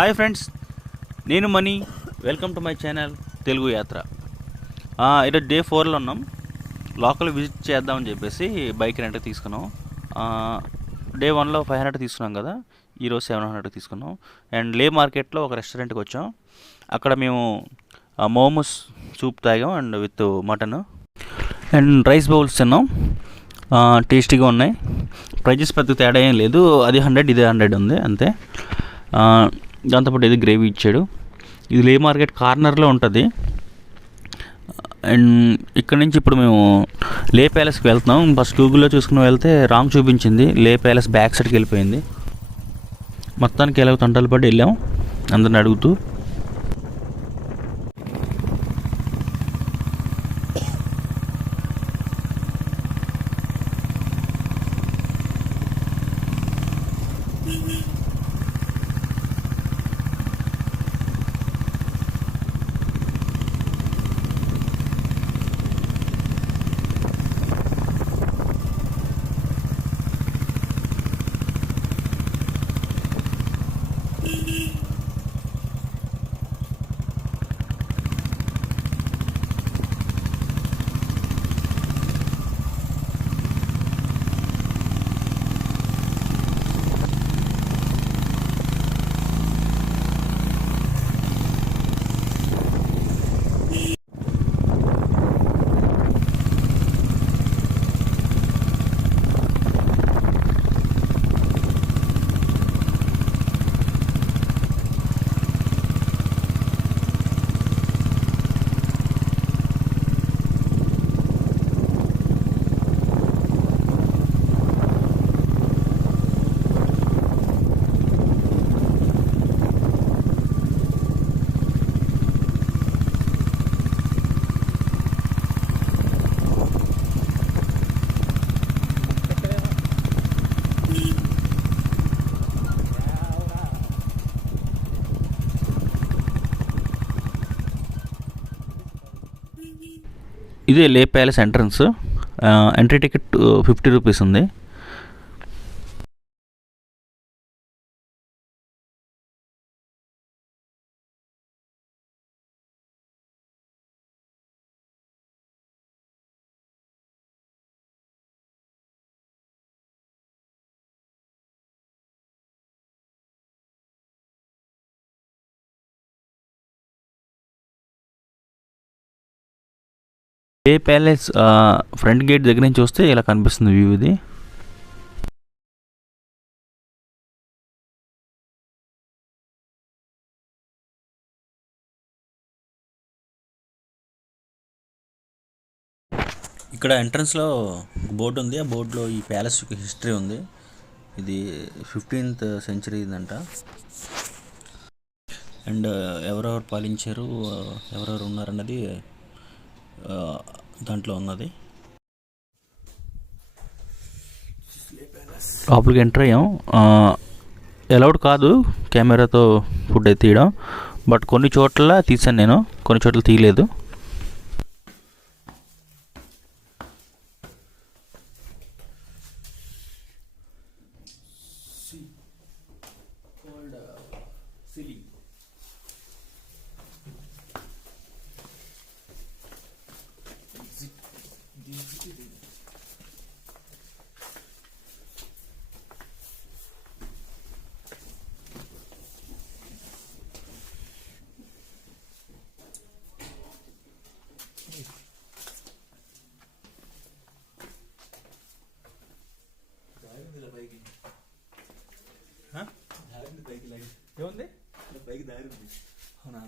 Hi friends, నేను money. Welcome to my channel Telugu యాత్ర. ఈరోజు డే 4లో ఉన్నాం. లోకల్ విజిట్ చేద్దామని చెప్పేసి బైక్ రెంట్కి తీసుకున్నాం. డే 1లో 500 తీసుకున్నాం కదా, ఈరోజు 700 తీసుకున్నాం. అండ్ లే మార్కెట్లో ఒక రెస్టారెంట్కి వచ్చాం. అక్కడ మేము మోమోస్ సూప్ తాగాం and with mutton and rice bowls తిన్నాం. టేస్టీగా ఉన్నాయి. ప్రైజెస్ పెద్ద తేడా ఏం లేదు. అది 100, ఇదే 100 ఉంది అంతే. దాంతోపాటు ఇది గ్రేవీ ఇచ్చాడు. ఇది లే మార్కెట్ కార్నర్లో ఉంటుంది. అండ్ ఇక్కడ నుంచి ఇప్పుడు మేము లే ప్యాలెస్కి వెళ్తున్నాం. ఫస్ట్ గూగుల్లో చూసుకుని వెళ్తే రాంగ్ చూపించింది. లే ప్యాలెస్ బ్యాక్ సైడ్కి వెళ్ళిపోయింది. మొత్తానికి ఎలాగో తంటాలు పడి వెళ్ళాం అందరిని అడుగుతూ. ఇదే లే palace entrance. Entry ticket 50 rupees ఉంది. లే ప్యాలెస్ ఫ్రంట్ గేట్ దగ్గర నుంచి చూస్తే ఇలా కనిపిస్తుంది వ్యూ. ఇది ఇక్కడ ఎంట్రన్స్లో బోర్డు ఉంది. ఆ బోర్డులో ఈ ప్యాలెస్ యొక్క హిస్టరీ ఉంది. ఇది 15th సెంచరీ అంట. అండ్ ఎవరెవరు పాలించారు, ఎవరెవరు ఉన్నారన్నది దాంట్లో ఉన్నది. లోపలికి ఎంటర్ అయ్యాం. అలౌడ్ కాదు కెమెరాతో ఫుడ్ అయితే తీయడం, బట్ కొన్ని చోట్ల తీసాను నేను, కొన్ని చోట్ల తీయలేదు. ఏముంది బైక్ దారి ఉంది. అవునా?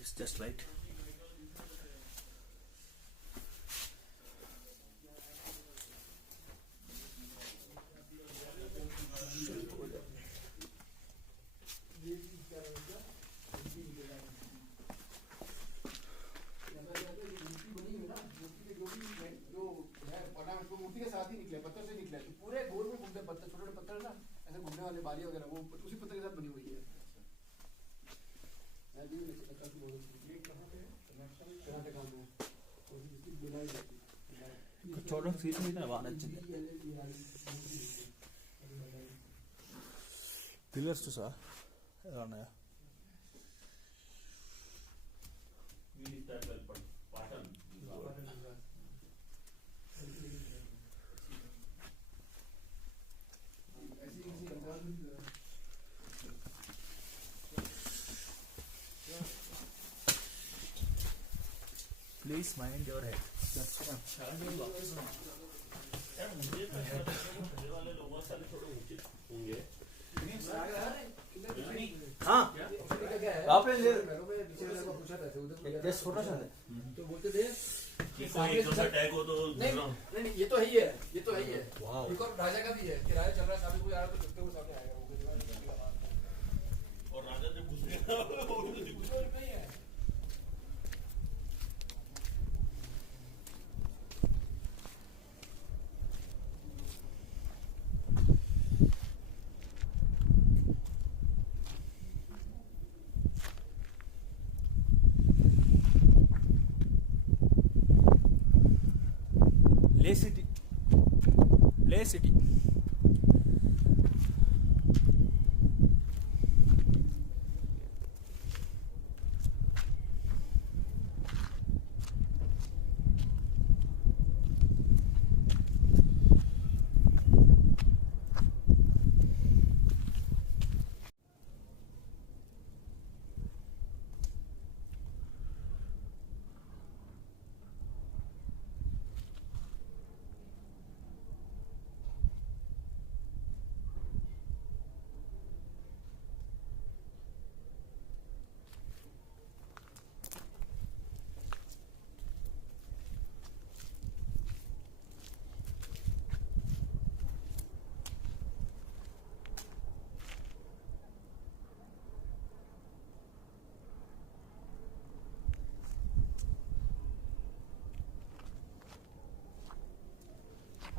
It's just right. मूर्ति के साथ ही निकले, पत्थर से निकले, तो पूरे गोल में घूमते पत्थर, छोटे छोटे पत्थर है ना, ऐसे घूमने वाले बाली वगैरह, वो उसी पत्थर के साथ बनी हुई है। कर्नाटक में చూడడం సీట్ అయితే బాగా నచ్చింది. పిల్లర్స్ చూసా ఎలా ఉన్నాయా? Please mind your head. That's much. हाँ आप ले जस्ट फोटो से तो बोलते थे कि टैग हो तो नहीं ये तो है ही है, ये तो है ही है। एक और राजा का भी है कि राजा चल रहा है सामने कोई आ रहा तो देखते हुए सामने आएगा और राजा जब घुसेगा वो नहीं है। ले सिटी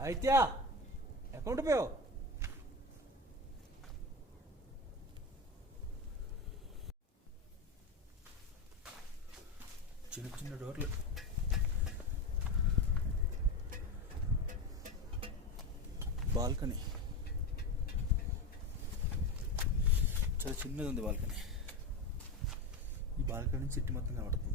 आइत्या अकाउंट पे हो చిన్న చిన్న డోర్లు బాల్కనీ చాలా చిన్నది ఉంది బాల్కనీ. ఈ బాల్కనీ సిటీ మొత్తం కనబడుతుంది.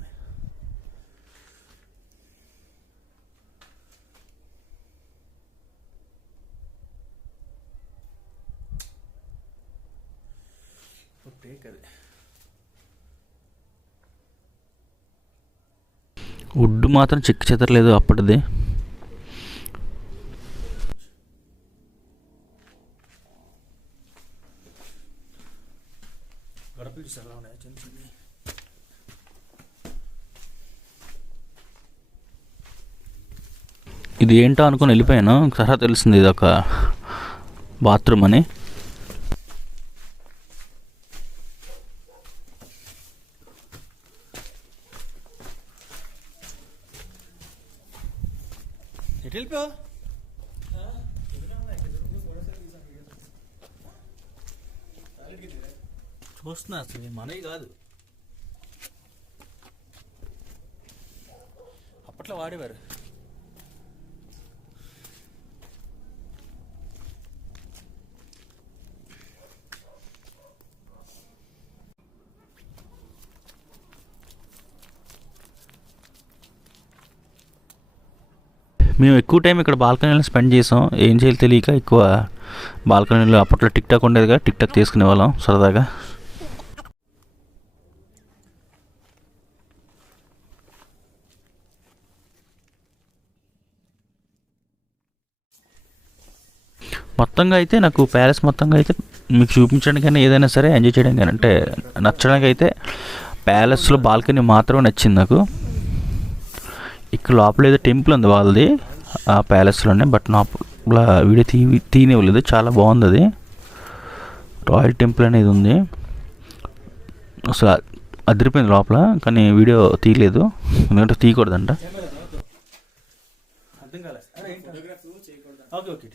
వుడ్ మాత్రం చెక్కు చెదరలేదు అప్పటిది. ఇది ఏంటో అనుకుని వెళ్ళిపోయాను, తర్వాత తెలిసింది ఇది ఒక బాత్రూమ్ అని. చూస్తున్నా అసలు మనవి కాదు, అప్పట్లో వాడేవారు. మేము ఎక్కువ టైం ఇక్కడ బాల్కనీలో స్పెండ్ చేసాం. ఏం చేయాలి తెలియక ఎక్కువ బాల్కనీలో, అప్పట్లో టిక్ టాక్ ఉండేదిగా, టిక్ టాక్ తీసుకునే వాళ్ళం సరదాగా. మొత్తంగా అయితే నాకు ప్యాలెస్ మొత్తంగా అయితే మీకు చూపించడానికైనా ఏదైనా సరే ఎంజాయ్ చేయడానికి అంటే నచ్చడానికి అయితే ప్యాలెస్లో బాల్కనీ మాత్రమే నచ్చింది నాకు. ఇక్కడ లోపల ఏదో టెంపుల్ ఉంది వాళ్ళది ఆ ప్యాలెస్లోనే, బట్ నా వీడియో తీయనివ్వలేదు. చాలా బాగుంది అది, రాయల్ టెంపుల్ అనేది ఉంది. అసలు అదిరిపోయింది లోపల, కానీ వీడియో తీయలేదు ఎందుకంటే తీయకూడదంట. ఓకే ఓకే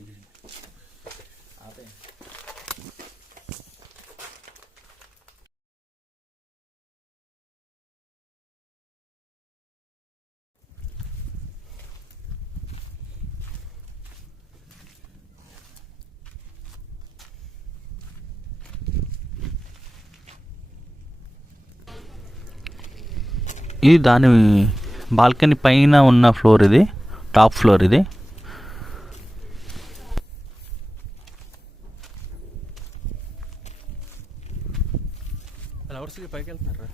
ఇది దాని బాల్కనీ పైన ఉన్న ఫ్లోర్, ఇది టాప్ ఫ్లోర్. ఇది ఫ్లవర్స్కి పైకి వెళ్తున్నారు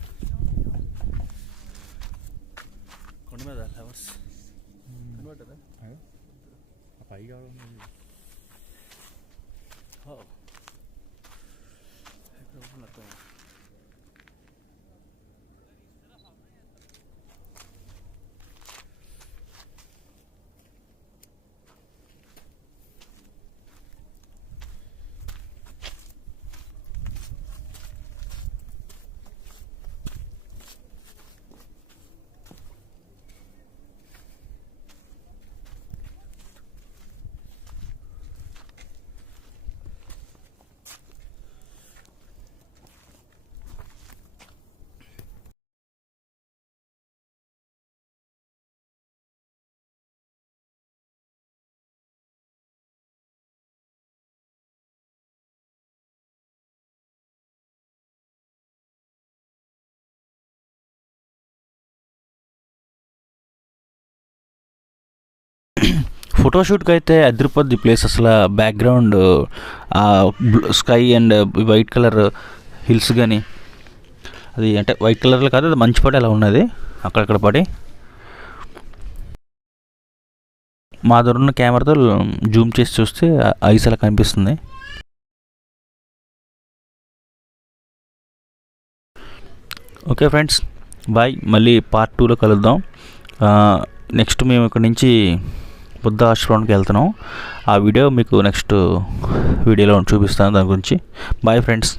కొండ మీద ఫ్లవర్స్ కనబడ్డదా పైగా ఫోటోషూట్కి అయితే అదిరిపోద్ది ప్లేస్ అసలు. Background sky and white colour hills కానీ, అది అంటే వైట్ కలర్లో కాదు, అది మంచి పడి అలా ఉన్నది అక్కడక్కడ పడి. మా దగ్గర ఉన్న కెమెరాతో జూమ్ చేసి చూస్తే ఐస్ అలా కనిపిస్తుంది. Okay friends, bye. మళ్ళీ పార్ట్ 2లో కలుద్దాం. నెక్స్ట్ మేము ఇక్కడ నుంచి బుద్ధ ఆశ్రమానికి వెళ్తున్నాం. ఆ వీడియో మీకు నెక్స్ట్ వీడియోలో చూపిస్తాను దాని గురించి. Bye friends.